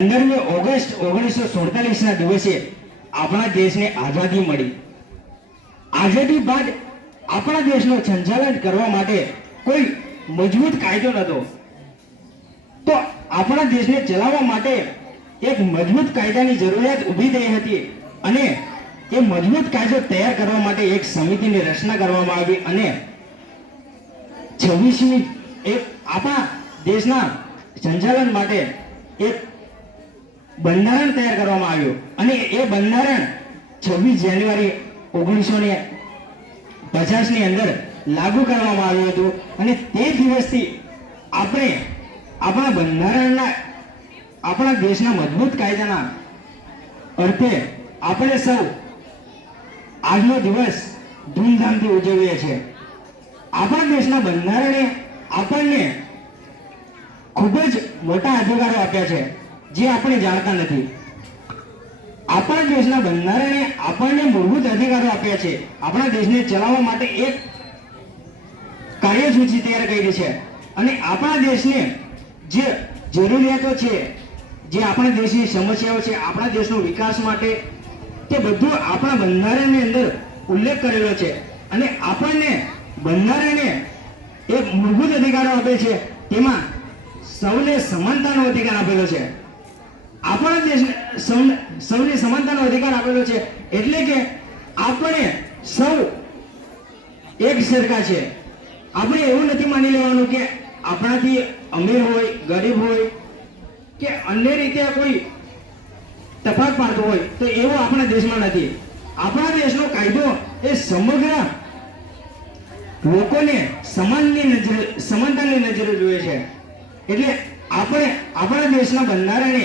પંદરમી ઓગસ્ટ ઓગણીસો સુડતાલીસના દિવસે આપણા દેશને આઝાદી મળી. આઝાદી બાદ આપણા દેશનું સંચાલન કરવા માટે કોઈ મજબૂત કાયદો નહોતો. તો આપણા દેશને ચલાવવા માટે એક મજબૂત કાયદાની જરૂરિયાત ઊભી થઈ હતી અને એ મજબૂત કાયદો તૈયાર કરવા માટે એક સમિતિની રચના કરવામાં આવી અને છવ્વીસમી એક આપણા દેશના સંચાલન માટે એક બંધારણ તૈયાર કરવામાં આવ્યું. અને એ બંધારણ છવ્વીસ જાન્યુઆરી ઓગણીસો ને પચાસની અંદર લાગુ કરવામાં આવ્યું હતું. અને તે દિવસથી આપણે આપણા બંધારણના, આપણા દેશના મજબૂત કાયદાના અર્થે આપણે સૌ આજનો દિવસ ધૂમધામથી ઉજવીએ છીએ. આપણા દેશના બંધારણે આપણને ખૂબ જ મોટા અધિકારો આપ્યા છે. જે આપણે જાણતા નથી. આપણા દેશના બંધારણે આપણને મૂળભૂત અધિકારો આપ્યા છે. આપણા દેશને ચલાવવા માટે એક કાર્યસૂચિ તૈયાર કરી છે. અને આપણા દેશને જે જરૂરિયાતો છે, જે આપણા દેશની સમસ્યાઓ છે, આપણા દેશનો વિકાસ માટે તે બધું આપણા બંધારણની અંદર ઉલ્લેખ કરેલો છે. અને આપણને બંધારણે એક મૂળભૂત અધિકારો આપે છે. તેમાં સૌને સમાનતાનો અધિકાર આપેલો છે. આપણા દેશ સૌને સૌને સમાનતાનો અધિકાર આપેલો છે, એટલે કે આપણે સૌ એક સરખા છે આપણે એવું નથી માની લેવાનું કે આપણાથી અમીર હોય, ગરીબ હોય, કે અન્ય રીતે કોઈ તફાત પાડતો હોય, તો એવું આપણા દેશમાં નથી. આપણા દેશનો કાયદો એ સમગ્ર લોકોને સમાનની નજરે, સમાનતાની નજરે જોઈએ છે. એટલે આપણે આપણા દેશના બંધારણે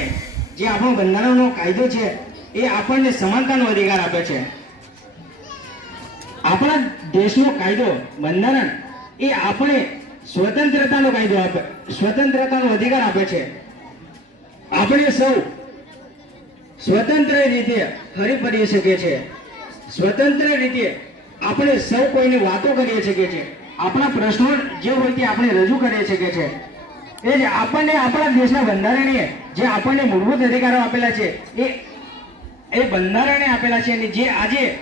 જે આપણો બંધારણનો કાયદો છે, એ આપણને સમાનતાનો અધિકાર આપે છે. આપણા દેશનો કાયદો, બંધારણ, એ આપણે સ્વતંત્રતાનો કાયદો આપે, સ્વતંત્રતાનો અધિકાર આપે છે. આપણે સૌ સ્વતંત્ર રીતે ફરી ફરી શકીએ છીએ. સ્વતંત્ર રીતે આપણે સૌ કોઈને વાતો કરીએ શકીએ છીએ. આપણા પ્રશ્નો જે હોય તે આપણે રજૂ કરીએ શકીએ છીએ. એ જ આપણને આપણા દેશના બંધારણીય જે આપણને મૂળભૂત અધિકારો આપેલા છે, એ એ બંધારણે આપેલા છે અને જે આજે,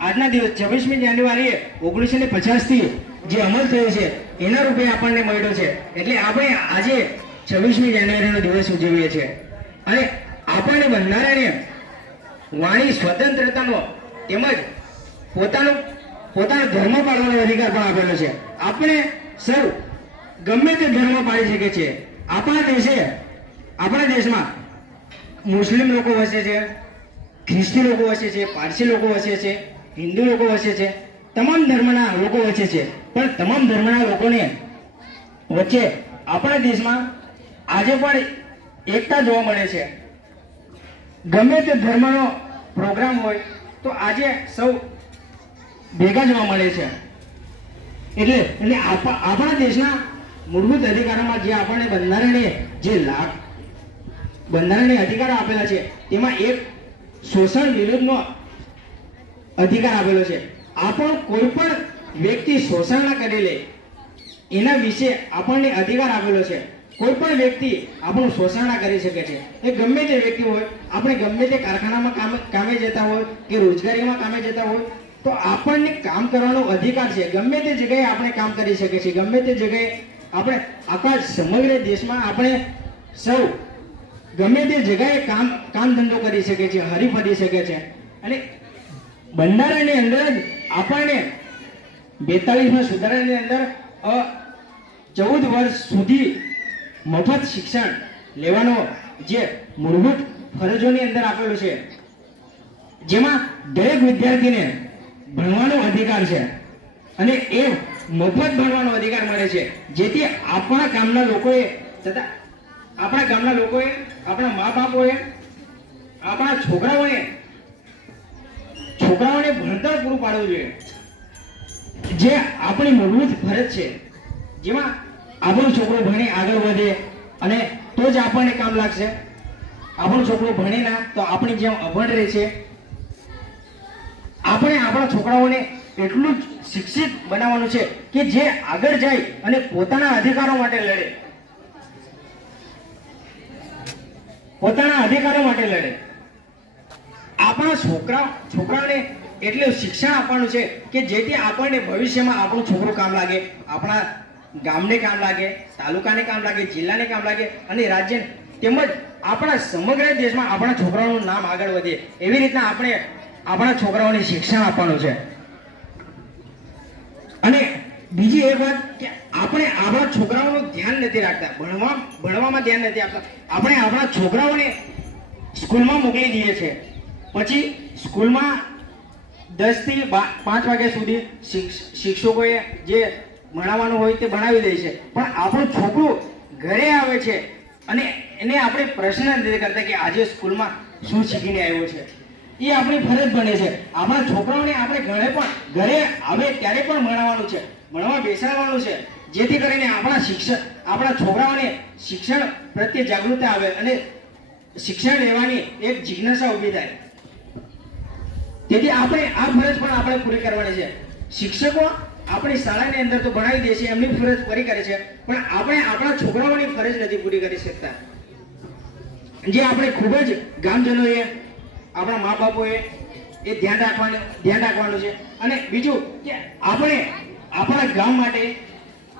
આજના દિવસ, છવ્વીસમી જાન્યુઆરીએ ઓગણીસો ને પચાસથી જે અમલ થયો છે, એના રૂપે આપણને મળ્યો છે. એટલે આપણે આજે છવ્વીસમી જાન્યુઆરીનો દિવસ ઉજવીએ છીએ. અને આપણને બંધારણે વાણી સ્વતંત્રતાનો તેમજ પોતાનો પોતાનો ધર્મ પાળવાનો અધિકાર પણ આપેલો છે. આપણે સૌ ગમે તે ધર્મ પાળી શકે છે આપણા દેશે આપણા દેશમાં મુસ્લિમ લોકો વસે છે, ખ્રિસ્તી લોકો વસે છે, પારસી લોકો વસે છે, હિન્દુ લોકો વસે છે, તમામ ધર્મના લોકો વસે છે. પણ તમામ ધર્મના લોકોને વચ્ચે આપણા દેશમાં આજે પણ એકતા જોવા મળે છે. ગમે તે ધર્મનો પ્રોગ્રામ હોય તો આજે સૌ ભેગા જોવા મળે છે. એટલે એટલે આપ- આપણા દેશના મૂળભૂત અધિકારોમાં જે આપણને બંધારણીય જે લાભ બંધારણીય અધિકાર આપેલા છે. તેમાં એક શોષણ વિરુદ્ધનો અધિકાર આપેલો છે. આપણો કોઈ પણ વ્યક્તિ શોષણ ના કરી લે, એના વિશે આપણને અધિકાર આપેલો છે. કોઈ પણ વ્યક્તિ આપણું શોષણ ના કરી શકે છે. એ ગમે તે વ્યક્તિ હોય, આપણે ગમે તે કારખાનામાં કામ, કામે જતા હોય કે રોજગારીમાં કામે જતા હોય, તો આપણને કામ કરવાનો અધિકાર છે. ગમે તે જગ્યાએ આપણે કામ કરી શકીએ છીએ, ગમે તે જગ્યાએ આપણે આખા સમગ્ર દેશમાં આપણે સૌ ગમે તે જગ્યાએ કામ કામ ધંધો કરી શકે છે હરી ફરી શકે છે. અને બંધારણની અંદર જ આપણને બેતાલીસમાં સુધારાની અંદર ચૌદ વર્ષ સુધી મફત શિક્ષણ લેવાનો જે મૂળભૂત ફરજોની અંદર આપેલું છે. જેમાં દરેક વિદ્યાર્થીને ભણવાનો અધિકાર છે અને એ મફત ભણવાનો અધિકાર મળે છે. જેથી આપણા ગામના લોકોએ તથા આપણા ગામના લોકોએ, આપણા મા બાપોએ, આપણા છોકરાઓએ, છોકરાઓને ભણતર પૂરું પાડવું જોઈએ. જે આપણી મૂળભૂત ફરજ છે, જેમાં આપણો છોકરો ભણી, આગળ વધે, અને તો જ આપણને કામ લાગશે. આપણો છોકરો ભણે ના, તો આપણી જેમ અભણ રહે છે. આપણે આપણા છોકરાઓને એટલું જ શિક્ષિત બનાવવાનું છે કે જે આગળ જાય અને પોતાના અધિકારો માટે લડે. પોતાના અધિકારો માટે લડે. આપણા છોકરા છોકરાઓને એટલું શિક્ષણ આપવાનું છે કે જેથી આપણને ભવિષ્યમાં આપણો છોકરો કામ લાગે, આપણા ગામને કામ લાગે, તાલુકાને કામ લાગે, જિલ્લાને કામ લાગે અને રાજ્ય તેમજ આપણા સમગ્ર દેશમાં આપણા છોકરાઓનું નામ આગળ વધે. એવી રીતના આપણે આપણા છોકરાઓને શિક્ષણ આપવાનું છે. બીજી એક વાત કે આપણે આપણા છોકરાઓનું ધ્યાન નથી રાખતા. ભણવા ભણવામાં ધ્યાન નથી આપતા. આપણે આપણા છોકરાઓને સ્કૂલમાં મોકલી દઈએ છીએ પછી સ્કૂલમાં દસથી પાંચ વાગ્યા સુધી શિક્ષ- શિક્ષકોએ જે ભણાવવાનું હોય તે ભણાવી દે છે. પણ આપણું છોકરું ઘરે આવે છે અને એને આપણે પ્રશ્ન નથી કરતા કે આજે સ્કૂલમાં શું શીખીને આવ્યો છે. એ આપણી ફરજ બને છે. આપણા છોકરાઓને આપણે ઘરે પણ ઘરે આવે ત્યારે પણ ભણાવવાનું છે. ભણવા બેસાડવાનું છે. જેથી કરીને આપણા શિક્ષણ આપણા છોકરાઓને શિક્ષણ પ્રત્યે જાગૃતતા આવે અને શિક્ષણ લેવાની એક જિજ્ઞાસા ઊભી થાય. તેથી આપણે આ ફરજ પણ આપણે પૂરી કરવાની છે. શિક્ષકો આપણી શાળાની અંદર તો ભણાવી દે છે, એમની ફરજ પૂરી કરે છે, પણ આપણે આપણા છોકરાઓની ફરજ નથી પૂરી કરી શકતા. જે આપણે ખૂબ જ ગામજનોએ, આપણા મા બાપોએ એ ધ્યાન રાખવાનું ધ્યાન રાખવાનું છે. અને બીજું કે આપણે આપણા ગામ માટે,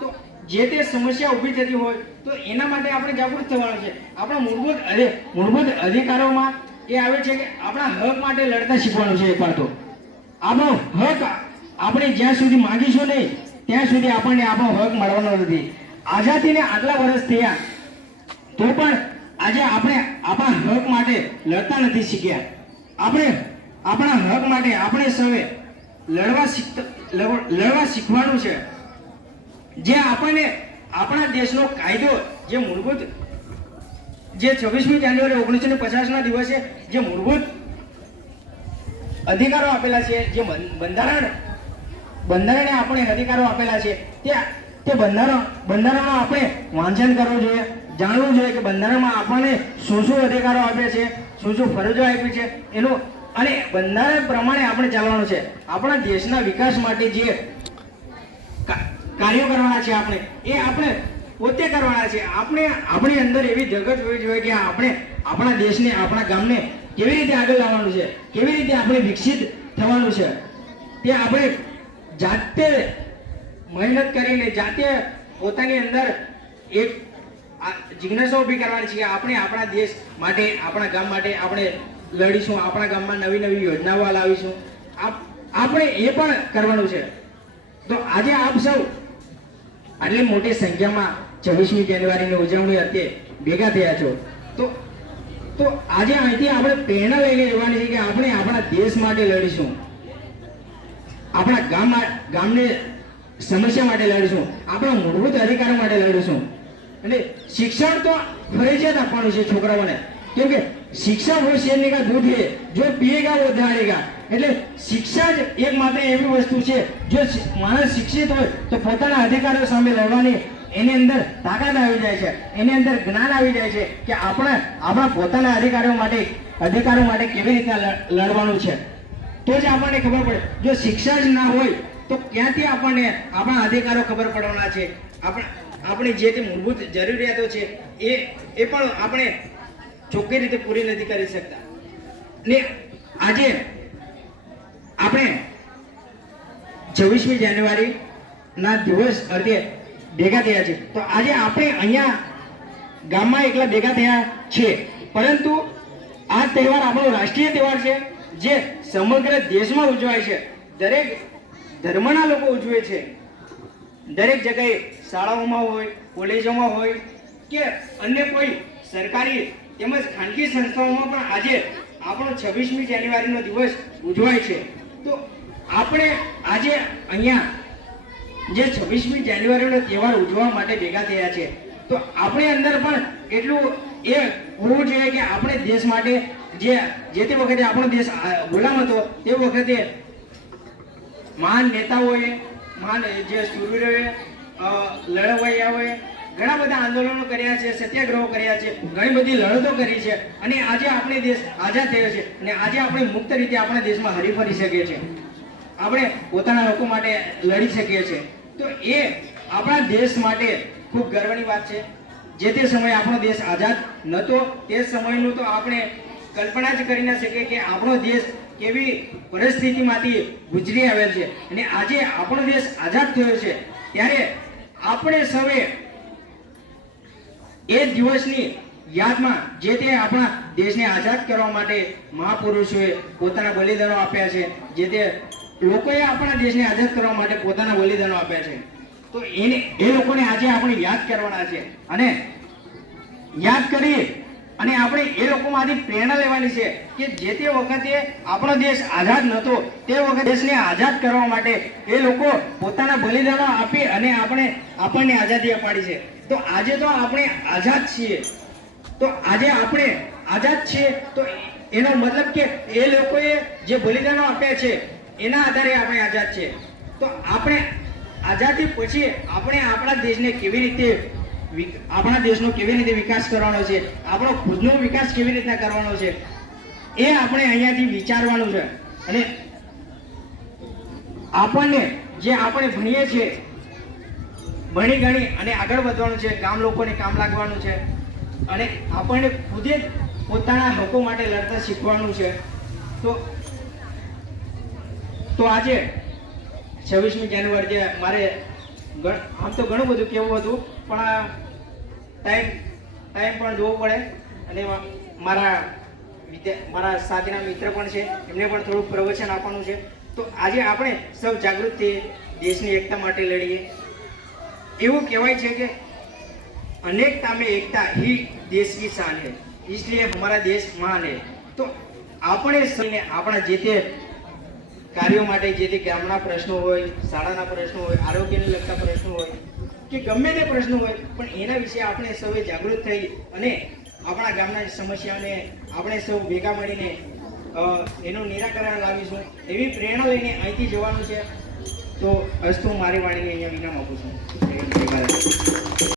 તો જે તે સમસ્યા ઊભી થતી હોય, તો એના માટે આપણે જાગૃત થવાનું છે. આપણા મૂળભૂત મૂળભૂત અધિકારોમાં એ આવે છે કે આપણા હક માટે લડતા શીખવાનું છે એકવાર તો. આપણો હક આપણે જ્યાં સુધી માંગીશું નહીં, ત્યાં સુધી આપણને આપણો હક મળવાનો નથી. આઝાદીને આટલા વર્ષ થયા, તો પણ આજે આપણે આપણા હક માટે લડતા નથી શીખ્યા. આપણે આપણા હક માટે આપણે સૌએ લડવા શીખતા લડવા શીખવાનું છે. જે આપણને, આપણા દેશનો કાયદો, જે મૂળભૂત, જે છવ્વીસમી જાન્યુઆરી ઓગણીસો ને પચાસના દિવસે જે મૂળભૂત અધિકારો આપેલા છે, જે બંધારણ, બંધારણે આપણે અધિકારો આપેલા છે, તે તે બંધારણ, બંધારણમાં આપણે વાંચન કરવું જોઈએ, જાણવું જોઈએ કે બંધારણમાં આપણને શું શું અધિકારો આપ્યા છે, શું શું ફરજો આપી છે, એનું અને બંધારણ પ્રમાણે આપણે ચાલવાનું છે. આપણા દેશના વિકાસ માટે જે કાર્યો કરવાના છે આપણે, એ આપણે પોતે કરવાના છે. આપણે આપણી અંદર એવી જગત હોવી જોઈએ કે આપણે આપણા દેશને, આપણા ગામને કેવી રીતે આગળ લાવવાનું છે, કેવી રીતે આપણે વિકસિત થવાનું છે. તે આપણે જાતે મહેનત કરીને, જાતે પોતાની અંદર એક જિજ્ઞાસા ઊભી કરવાની છે કે આપણે આપણા દેશ માટે, આપણા ગામ માટે આપણે લડીશું, આપણા ગામમાં નવી નવી યોજનાઓ લાવીશું. આપ- આપણે એ પણ કરવાનું છે. તો આજે આપ સૌ આટલી મોટી સંખ્યામાં છવ્વીસમી જાન્યુઆરીની ઉજવણી અર્થે ભેગા થયા છો. તો તો આજે અહીંથી આપણે પ્રેરણા લઈને રહેવાની છે કે આપણે આપણા દેશ માટે લડીશું. આપણા ગામ ગામને સમસ્યા માટે લડીશું. આપણા મૂળભૂત અધિકારો માટે લડીશું. એટલે શિક્ષણ તો ફરજિયાત આપવાનું છે છોકરાઓને. કેમ કે શિક્ષા वो शेरने का दूध है जो पिएगा वो दहाड़ेगा એટલે શિક્ષા જ એક માત્ર એવી વસ્તુ છે જો શિ- માણસ શિક્ષિત હોય તો પોતાના અધિકારો સામે લડવાની એની અંદર તાકાત આવી જાય છે એની અંદર જ્ઞાન આવી જાય છે કે આપણે આપણા પોતાના અધિકારો માટે અધિકારો માટે કેવી રીતે લ- લડવાનું છે તો જ આપણને ખબર પડે જો શિક્ષા જ ના હોય તો ક્યાંથી આપણને આપણા અધિકારો ખબર પડવાના છે આપણા આપણી જે તે મૂળભૂત જરૂરિયાતો છે એ એ પણ આપણે ચોખ્ખી રીતે પૂરી નથી કરી શકતા. ને આજે આપણે છવ્વીસમી જાન્યુઆરી ના દિવસ અર્થે ભેગા થયા છે તો આજે આપણે અહીંયા ગામમાં એકલા ભેગા થયા છે પરંતુ આ તહેવાર આપણો રાષ્ટ્રીય તહેવાર છે, જે સમગ્ર દેશમાં ઉજવાય છે. દરેક ધર્મના લોકો ઉજવે છે. દરેક જગ્યાએ શાળાઓમાં હોય, કોલેજોમાં હોય કે અન્ય કોઈ સરકારી તેમજ ખાનગી સંસ્થાઓમાં પણ આજે આપણો છવ્વીસમી જાન્યુઆરીનો દિવસ ઉજવાય છે. તો આપણે આજે અહીંયા જે છવ્વીસમી જાન્યુઆરીનો તહેવાર ઉજવવા માટે ભેગા થયા છે, તો આપણી અંદર પણ એટલું એ હોવું જોઈએ કે આપણે દેશ માટે જે જે તે વખતે આપણો દેશ ગુલામ હતો, તે વખતે મહાન નેતાઓએ, મહાન જે સુરવીરોએ લડવૈયાઓએ ઘણા બધા આંદોલનો કર્યા છે, સત્યાગ્રહો કર્યા છે, ઘણી બધી લડતો કરી છે અને આજે આપણે દેશ આઝાદ થયો છે અને આજે આપણે મુક્ત રીતે આપણા દેશમાં હરીફરી શકીએ છીએ. આપણે પોતાના લોકો માટે લડી શકીએ છીએ. તો એ આપણા દેશ માટે ખૂબ ગર્વની વાત છે. જે તે સમયે આપણો દેશ આઝાદ નહોતો, તે સમયનું તો આપણે કલ્પના જ કરી ના શકીએ કે આપણો દેશ કેવી પરિસ્થિતિમાંથી ગુજરી આવેલ છે. અને આજે આપણો દેશ આઝાદ થયો છે, ત્યારે આપણે સૌએ એ દિવસની યાદમાં જે તે આપણા દેશને આઝાદ કરવા માટે મહાપુરુષોએ પોતાના બલિદાનો આપ્યા છે, જે તે લોકોએ આપણા દેશને આઝાદ કરવા માટે પોતાના બલિદાનો આપ્યા છે. તો એને, એ લોકોને આજે આપણે યાદ કરવાના છે. અને યાદ કરી અને આપણે એ લોકોમાંથી પ્રેરણા લેવાની છે કે જે તે વખતે આપણો દેશ આઝાદ નહોતો, તે વખતે દેશને આઝાદ કરવા માટે એ લોકો પોતાના બલિદાનો આપી અને આપણે આપણને આઝાદી અપાડી છે. તો આજે તો આપણે આઝાદ છીએ. તો આજે આપણે આઝાદ છીએ. તો એનો મતલબ કે એ લોકોએ જે બલિદાનો આપ્યા છે, એના આધારે આપણે આઝાદ છે તો આપણે આઝાદી પછી આપણે આપણા દેશને કેવી રીતે આપણા દેશનો કેવી રીતે વિકાસ કરવાનો છે, આપણો ખુદનો વિકાસ કેવી રીતના કરવાનો છે, એ આપણે અહીંયાથી વિચારવાનું છે. અને આપણને જે આપણે ભણીએ છીએ ભણી ગણી અને આગળ વધવાનું છે, ગામ લોકોને કામ લાગવાનું છે અને આપણને ખુદે પોતાના હકો માટે લડતા શીખવાનું છે. તો તો આજે છવ્વીસમી જાન્યુઆરી જે મારે આમ તો ઘણું બધું કહેવું હતું, પણ ટાઈમ ટાઈમ પણ જોવો પડે અને મારા મારા સાથીના મિત્ર પણ છે, એમને પણ થોડુંક પ્રવચન આપવાનું છે. તો આજે આપણે સૌ જાગૃત દેશની એકતા માટે લડીએ. એવું કહેવાય છે કે अनेकता में एकता ही देश की शान है इसलिए हमारा देश महान है તો આપણે સૌને આપણા જે તે કાર્યો માટે જે તે ગામના પ્રશ્નો હોય શાળાના પ્રશ્નો હોય આરોગ્યને લગતા પ્રશ્નો હોય કે ગમે તે પ્રશ્નો હોય પણ એના વિશે આપણે સૌએ જાગૃત થઈ અને આપણા ગામના સમસ્યાઓને આપણે સૌ ભેગા મળીને અ, એનું નિરાકરણ લાવીશું એવી પ્રેરણા લઈને અહીંથી જવાનું છે તો અસ્તુ મારી વાણીને અહીંયા વિરામ આપું છું.